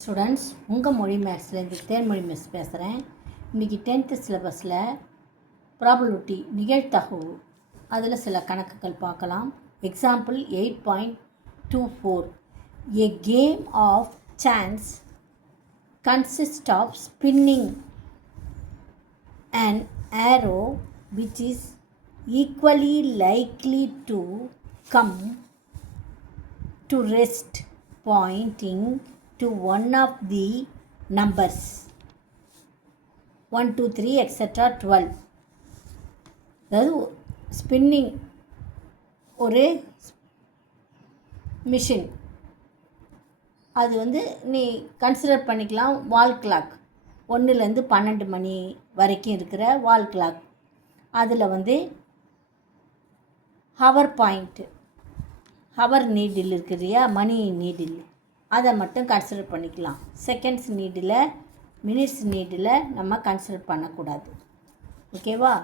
Students, உங்கள் மொழி மேக்ஸ்லேருந்து Thenmozhi miss பேசுகிறேன். இன்றைக்கி 10th சிலபஸில் ப்ராபபிலிட்டி நிகழ்தகவு அதில் சில கணக்குகள் பார்க்கலாம். Example 8.24. A game of chance consists of spinning an arrow which is equally likely to come to rest pointing to one of the numbers 1 2 3 etc 12. அதாவது ஸ்பின்னிங் ஒரு மிஷின், அது நீ கன்சிடர் பண்ணிக்கலாம். வால் கிளாக் 1லேருந்து 12 மணி வரைக்கும் இருக்கிற வால் கிளாக். அதில் hour point, hour needle இருக்குது இல்லையா, மணி நீடில், அதை மட்டும் கன்சிடர் பண்ணிக்கலாம். செகண்ட்ஸ் நீடில், மினிட்ஸ் நீடில் நம்ம கன்சிடர் பண்ணக்கூடாது. ஓகேவா?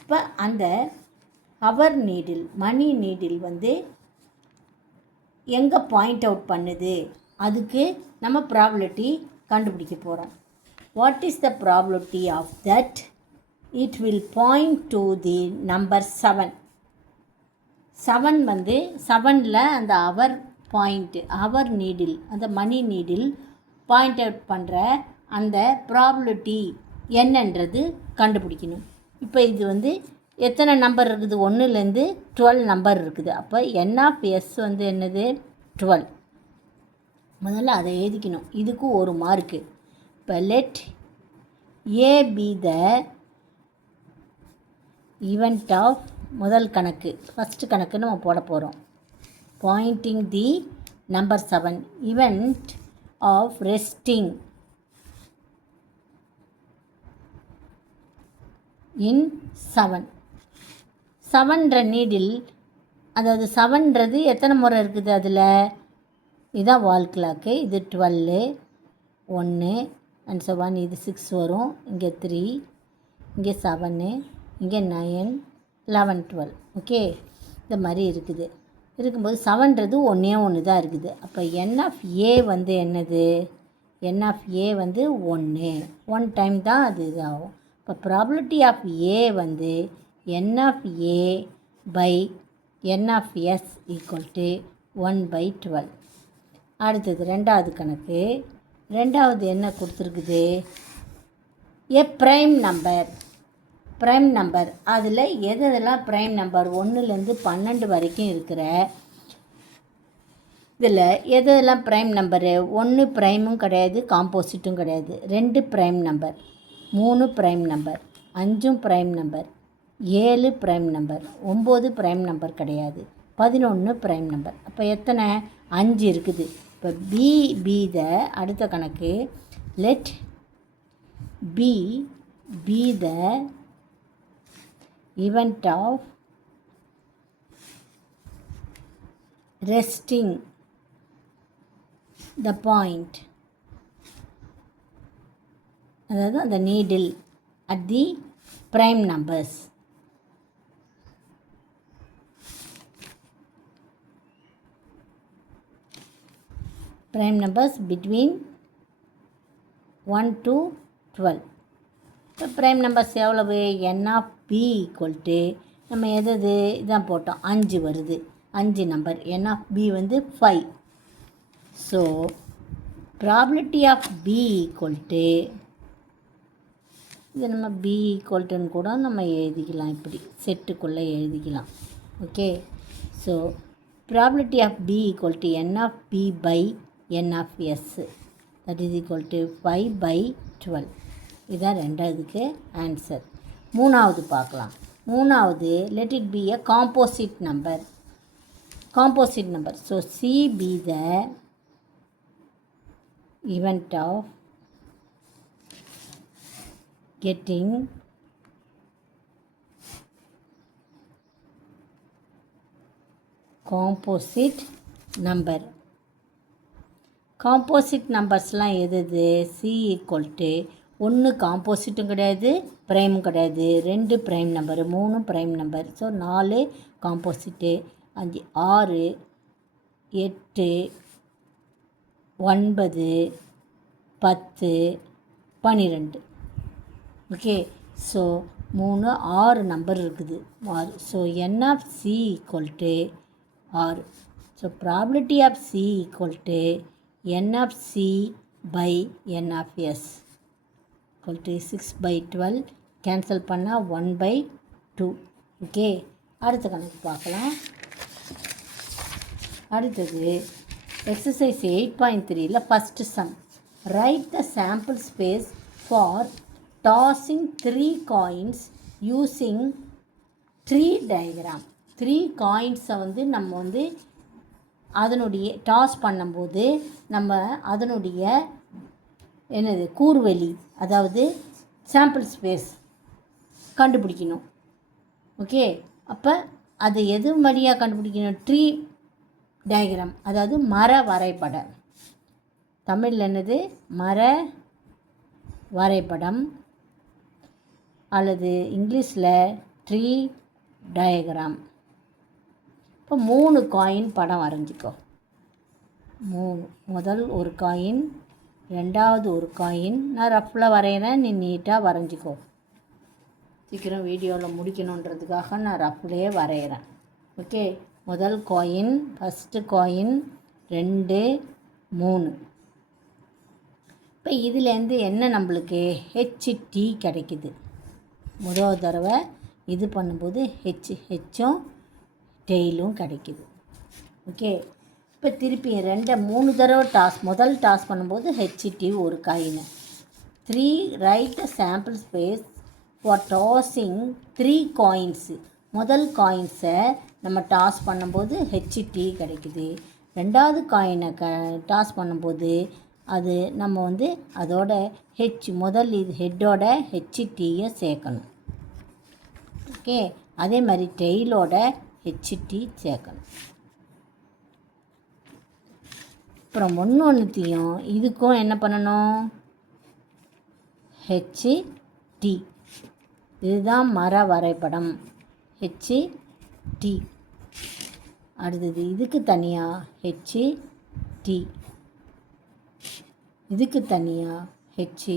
இப்போ அந்த ஹவர் நீடில், மணி நீடில் எங்கே பாயிண்ட் அவுட் பண்ணுது, அதுக்கு நம்ம ப்ராபபிலிட்டி கண்டுபிடிக்க போகிறோம். What is the probability of that? It will point to the number 7. 7 7ல் அந்த ஹவர் பாயிண்ட்டு, ஹவர் நீடில், அந்த மணி நீடில் பாயிண்ட் அவுட் பண்ணுற அந்த ப்ராபபிலிட்டி என்னன்றது கண்டுபிடிக்கணும். இப்போ இது எத்தனை நம்பர் இருக்குது? 1லேருந்து 12 நம்பர் இருக்குது. அப்போ n ஆஃப் s என்னது? 12. முதல்ல அதை எழுதிக்கணும். இதுக்கு ஒரு மார்க்கு. இப்போ let A be the event of முதல் கணக்கு, ஃபஸ்ட்டு கணக்கு நம்ம போட போகிறோம். Pointing the number 7, event of resting in 7. 7ன்ற needle, அதாவது 7ன்றது எத்தனை முறை இருக்குது அதில்? இதுதான் வால் கிளாக்கு. இது 12, 1 அண்ட் 7, இது 6 வரும். இங்கே 3, இங்கே 7, இங்கே 9, 11, 12. ஓகே, இந்த மாதிரி இருக்கும்போது 7ன்றது ஒன்று தான் இருக்குது. அப்போ n ஆஃப் ஏ என்னது? n ஆஃப் ஏ 1 டைம் தான் அது இதாகும். இப்போ probability of A n of A by n of S equal to 1/12. அடுத்தது ரெண்டாவது கணக்கு. ரெண்டாவது என்ன கொடுத்துருக்குது? A prime number. Prime number அதில் எதெல்லாம் ப்ரைம் நம்பர் 1லேருந்து 12 வரைக்கும் இருக்கிற இதில் எதெல்லாம் ப்ரைம் நம்பரு? 1 ப்ரைமும் கிடையாது, காம்போசிட்டும் கிடையாது. 2 prime number, 3 prime number, 5 prime number, 7 prime number, 9 prime number கிடையாது, 11 ப்ரைம் நம்பர். அப்போ எத்தனை? 5 இருக்குது. இப்போ பி த அடுத்த கணக்கு. Let P the event of resting the point, அதாவது அந்த needle at the prime numbers. prime numbers between 1 to 12. இப்போ ப்ரைம் நம்பர்ஸ் எவ்வளவு? n of B equal to நம்ம இதான் போட்டோம், 5 வருது. 5 நம்பர். n ஆஃப் பி 5. So probability of B equal to, இது நம்ம பி ஈக்குவல்ட்டுன்னு கூட நம்ம எழுதிக்கலாம், இப்படி செட்டுக்குள்ளே எழுதிக்கலாம். Okay, so probability of B equal to n of B by n of S, that is equal to 5/12. இதுதான் ரெண்டாவதுக்கு ஆன்சர். மூணாவது பார்க்கலாம். மூணாவது, let it be a composite number. Composite number. So C be the event of getting composite number. காம்போசிட் நம்பர்ஸ்லாம் எது? C equal to 1 காம்போசிட்டும் கிடையாது, ப்ரைமும் கிடையாது, 2 prime number, 3 prime number. So 4 composite, 5 6 8 9 10 12. Okay, so 3 6 number இருக்குது 6. So n of c equal to 6. So probability of c equal to n of c by n of s equal to 6/12. Cancel பண்ணால் 1/2. Okay, அடுத்த கணக்கு பார்க்கலாம். அடுத்தது exercise 8.3ல first sum. Write the sample space for tossing 3 coins using tree diagram. 3 காயின்ஸை நம்ம அதனுடைய toss பண்ணும்போது நம்ம அதனுடைய என்னது கூர்வெளி, அதாவது சாம்பிள் ஸ்பேஸ் கண்டுபிடிக்கணும். ஓகே, அப்போ அது எது வழியாக கண்டுபிடிக்கணும்? ட்ரீ டயக்ராம், அதாவது மர வரைபடம். தமிழில் என்னது? மர வரைபடம், அல்லது இங்கிலீஷில் ட்ரீ டயக்ராம். இப்போ 3 காயின் படம் வரைஞ்சிக்கோ. 3, முதல் ஒரு காயின், ரெண்டாவது ஒரு காயின். நான் ரஃப்பில் வரைகிறேன், நீ நீட்டாக வரைஞ்சிக்கோ. சீக்கிரம் வீடியோவில் முடிக்கணுன்றதுக்காக நான் ரஃப்லேயே வரைகிறேன். ஓகே, முதல் காயின், ஃபஸ்ட்டு காயின், 2, 3. இப்போ இதுலேருந்து என்ன நம்மளுக்கு ஹெச்டி கிடைக்குது. முதல் தடவை இது பண்ணும்போது ஹெச்சும் டெய்லும் கிடைக்குது. ஓகே, இப்போ திருப்பி 3 தடவை டாஸ், முதல் டாஸ் பண்ணும்போது ஹெச்டி ஒரு coin. 3 right sample space for tossing 3 coins. முதல் காயின்ஸை நம்ம டாஸ் பண்ணும்போது ஹெச்டி கிடைக்குது. ரெண்டாவது காயினை டாஸ் பண்ணும்போது அது நம்ம அதோட முதல் இது ஹெட்டோட ஹெச்டியை சேர்க்கணும். ஓகே, அதே மாதிரி டெய்லோட ஹெச்டி சேர்க்கணும். அப்புறம் ஒன்றுத்தையும் இதுக்கும் என்ன பண்ணணும்? ஹெச்டி. இதுதான் மர வரைபடம், ஹெச்டி. அடுத்தது இதுக்கு தனியாக ஹெச்டி, இதுக்கு தனியாக ஹெச்டி.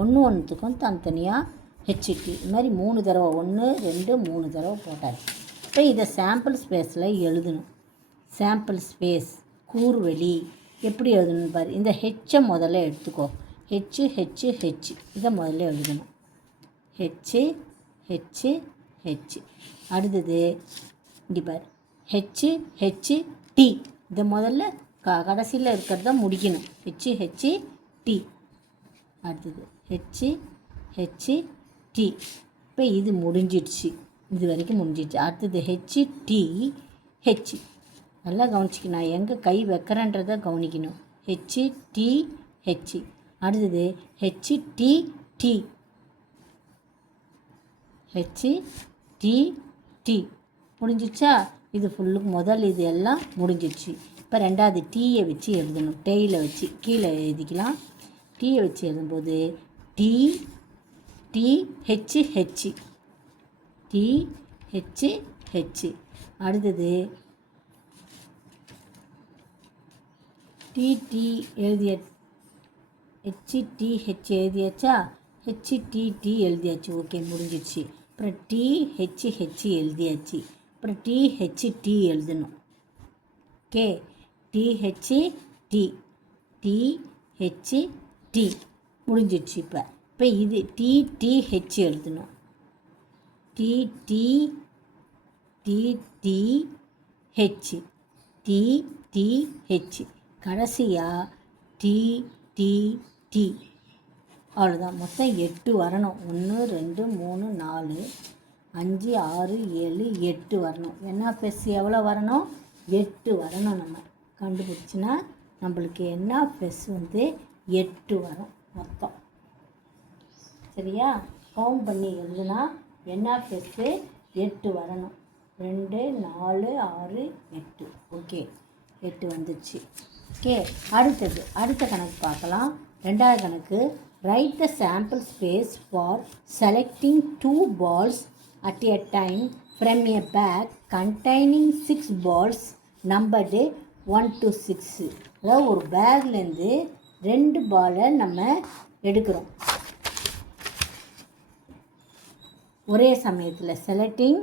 ஒன்றுத்துக்கும் தனித்தனியாக ஹெச்டி. இது மாதிரி 3 தடவை, 1 2 3 தடவை போட்டாச்சு. இப்போ இதை சாம்பிள் ஸ்பேஸில் எழுதணும். சாம்பிள் ஸ்பேஸ் கூர்வெளி எப்படி எழுதணும் பாரு. இந்த ஹெச்சை முதல்ல எடுத்துக்கோ. ஹெச் இதை முதல்ல எழுதணும். ஹெச். அடுத்தது இங்கே பாரு, ஹெச்டி. இதை முதல்ல கடைசியில் இருக்கிறத முடிக்கணும். ஹெச்டி. அடுத்தது ஹெச்டி. இப்போ இது முடிஞ்சிடுச்சு, இது வரைக்கும் முடிஞ்சிடுச்சு. அடுத்தது ஹெச். நல்லா கவனிச்சிக்கணும், நான் எங்கே கை வைக்கிறேன்றதை கவனிக்கணும். ஹெச். அடுத்தது ஹெச்டி. முடிஞ்சிச்சா? இது ஃபுல்லுக்கு முதல் இது எல்லாம் முடிஞ்சிடுச்சு. இப்போ ரெண்டாவது டீயை வச்சு எழுதணும். டெய்ல வச்சு கீழே எழுதிக்கலாம். டீயை வச்சு எழுதும்போது டிஹெச். அடுத்தது டிடி எழுதிய ஹெச்டிஹெச் எழுதியாச்சா? ஹெச்டிடி எழுதியாச்சு. ஓகே, முடிஞ்சிடுச்சு. அப்புறம் டிஹெச்ஹெச் எழுதியாச்சு. அப்புறம் டிஹெச்டி எழுதணும். ஓகே, டிஹெச்டி முடிஞ்சிடுச்சு. இப்போ இது டிடிஹெச் எழுதணும். டிடிஹெச் கடைசியாக டிடிடி. அவ்வளோதான். மொத்தம் 8 வரணும். 1 2 3 4 5 6 7 8 வரணும். என்எஃப்எஸ் எவ்வளோ வரணும்? 8 வரணும். நம்ம கண்டுபிடிச்சின்னா நம்மளுக்கு என்எஃப்எஸ் 8 வரும் மொத்தம். சரியா? கவுண்ட் பண்ணி எழுதுனா என்எஃப்எஸ் 8 வரணும். 2 4 6 8. ஓகே, 8 வந்துச்சு. ஓகே, அடுத்த கணக்கு பார்க்கலாம். ரெண்டாவது கணக்கு. Right the sample space for selecting 2 balls at a time from a bag containing 6 balls numbered 1 to 6. அதாவது ஒரு பேக்லேருந்து 2 பாலை நம்ம எடுக்கிறோம் ஒரே சமயத்தில். Selecting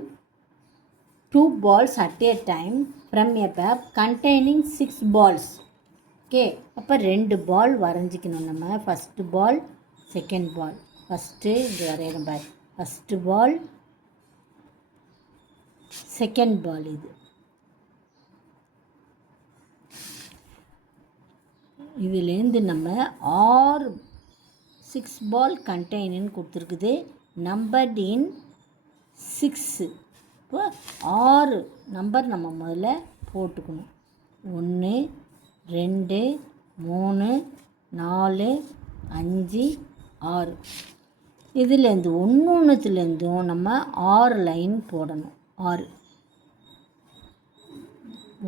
2 balls at a time from a bag containing 6 balls. Okay, அப்போ 2 பால் வரைஞ்சிக்கணும் நம்ம. ஃபஸ்ட்டு பால், செகண்ட் பால். ஃபஸ்ட்டு இது வரையணும் பார். ஃபஸ்ட்டு பால், செகண்ட் பால். இதுலேருந்து நம்ம 6 பால் கண்டெய்னர்னு கொடுத்துருக்குது. நம்பர்ட் இன் 6. இப்போ 6 நம்பர் நம்ம முதல்ல போட்டுக்கணும். 1 2 3 4 5 6. இதுலேருந்து ஒன்றுத்துலேருந்தும் நம்ம 6 லைன் போடணும். 6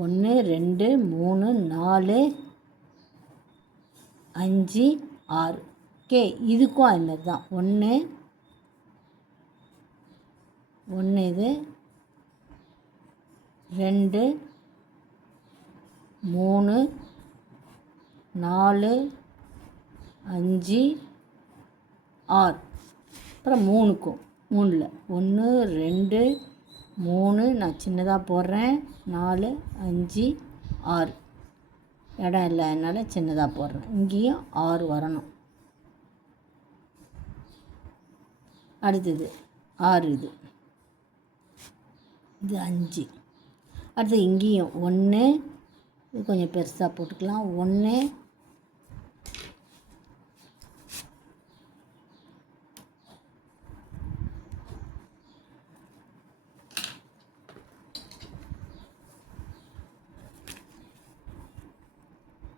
1 2 3 4 5 6. ஓகே, இதுக்கும் அதுமாதிரி தான். 1 இது 2 3 4 5 6. அப்புறம் 3க்கும் 3ல் 1 2 3 நான் சின்னதாக போடுறேன். 4 5 6 இடம் இல்லை, அதனால் சின்னதாக போடுறேன். இங்கேயும் 6 வரணும். அடுத்தது 6, இது 5. அடுத்து இங்கேயும் 1, இது கொஞ்சம் பெருசாக போட்டுக்கலாம். 1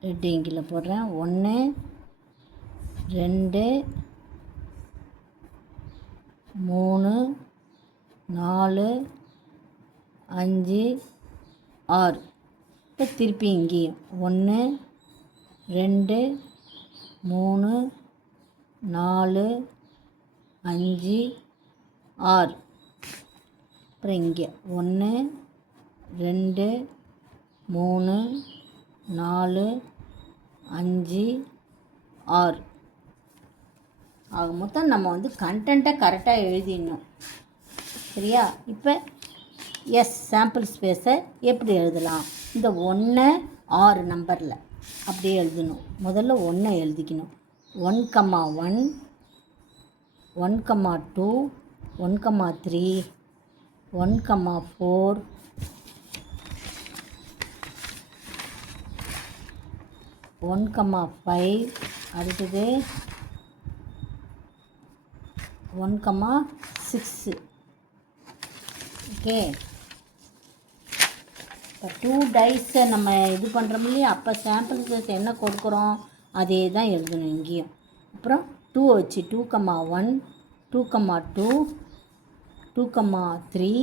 ரெட்டு இங்கில் போடுறேன். 1 2 3 4 5 6. இப்போ திருப்பி இங்கேயும் 1 2 3 4 5 6. அப்புறம் இங்கே 1 2 3 4 5 6. ஆக மொத்தம் நம்ம வந்து கண்டென்ட்டை கரெக்டாக எழுதிடணும். சரியா? இப்போ சாம்பிள் ஸ்பேஸை எப்படி எழுதலாம்? இந்த 1 6 நம்பரில் அப்படியே எழுதணும். முதல்ல 1 எழுதிக்கணும். 1, 1 1, 2 1, 3 1, 4 1, 5. அடுத்தது 1, 6. ஓகே, இப்போ 2 டைஸை நம்ம இது பண்ணுறோம் இல்லையா? அப்போ சாம்பிளுக்கு என்ன கொடுக்குறோம் அதே தான் எழுதணும் இங்கேயும். அப்புறம் 2 வச்சு 2, 1 2, 2 2, 3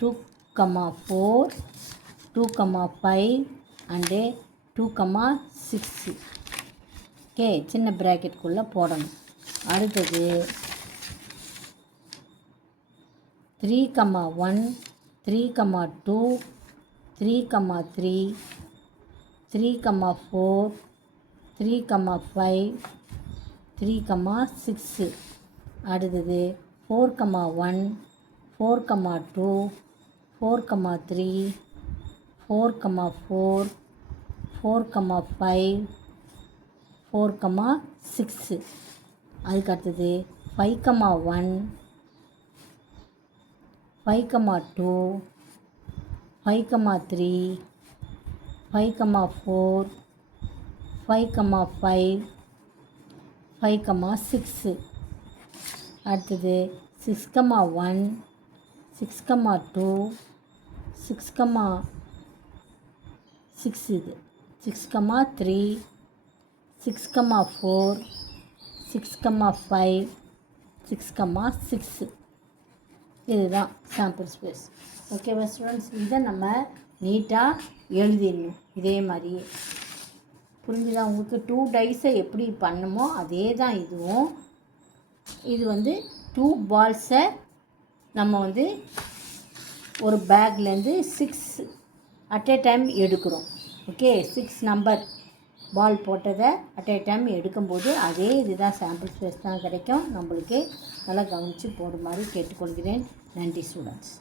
2, 4 2, 5 அண்டு 2, 6. ஓகே, சின்ன ப்ராக்கெட்டுக்குள்ளே போடணும். அடுத்தது 3, 1 3, 2 3, 3 3, 4 3, 5 3, 6. அடுத்தது 4, 1 4, 2 4, 3 4, 4 4, 5 4, 6. அதுக்கு அடுத்தது 5, 1 5, 2 5, 3 5, 4 5, 5 5, 6. அடுத்தது 6, 1 6, 2 6, 6. இது 6, 3 6, 4 6, 5 6, 6. இதுதான் சாம்பிள் ஸ்பேஸ். ஓகேவா ஸ்டூடெண்ட்ஸ்? இதை நம்ம நீட்டாக எழுதிடணும் இதே மாதிரியே. புரிஞ்சுதா உங்களுக்கு? 2 டைஸை எப்படி பண்ணுமோ அதே தான் இதுவும். இது வந்து 2 பால்ஸை நம்ம வந்து ஒரு பேக்லேருந்து 6 அட் எ டைம் எடுக்கிறோம். ஓகே, 6 நம்பர் பால் போட்டதை அட் a டைம் எடுக்கும்போது அதே இதுதான் சாம்பிள் ஸ்பேஸ் தான் கிடைக்கும். நம்மளுக்கு நல்லா கவனித்து போடுமாறு கேட்டுக்கொள்கிறேன். நன்றி ஸ்டூடெண்ட்ஸ்.